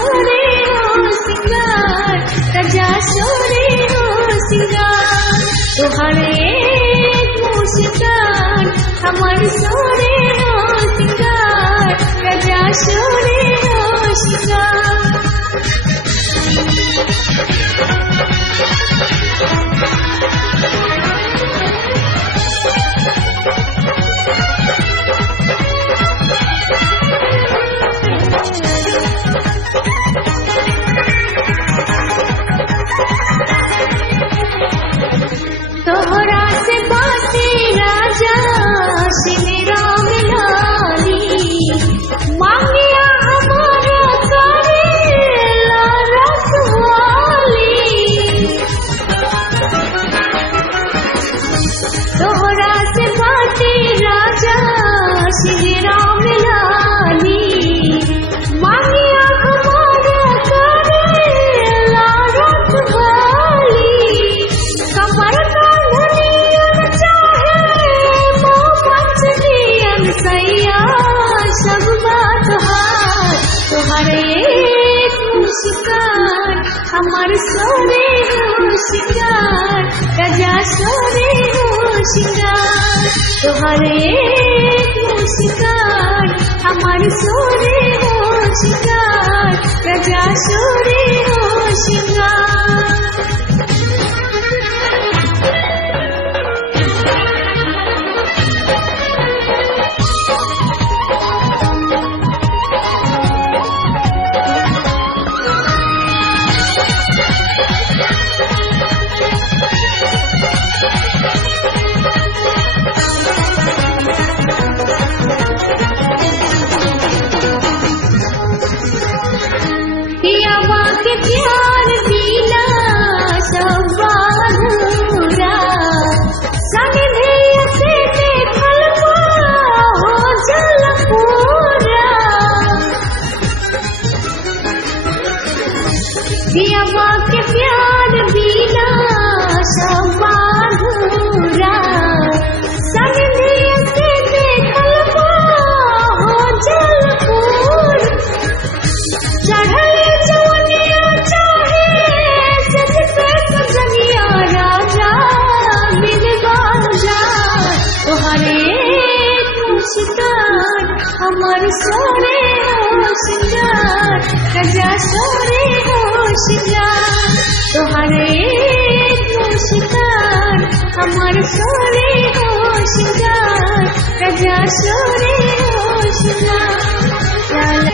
सोरे हो सिंगार राजा सोरे हो सिंगार तोहर एक मुस्कान हमार सोरे हो सिंगार राजा सोरे हो सिंगार तोहरा से बाते राजा श्री राम लाली मांगिया हमारा करेला रखवाली तोहरा से बाते राजा श्री राम लाली मांगिया हमारा करेला रखवाली कमर सब बात हार तोहरे एक मुस्कान हमार सोरे हो सिंगार राजा सोरे हो सिंगार तोहरे एक मुस्कान हमार सोरे हो सिंगार राजा सोरे हो सिंगार के प्यार दीना सब अधूरा संग भैया से देखल हो जल पूरा दियावा के प्यार दीना सब अधूरा संग भैया से देखल हो जल पूरा चढ़ल हमार सोरे हो सिंगार राजा सोरे हो सिंगार तोहर एक मुस्कान हमार सोरे हो सिंगार राजा सोरे हो सिंगार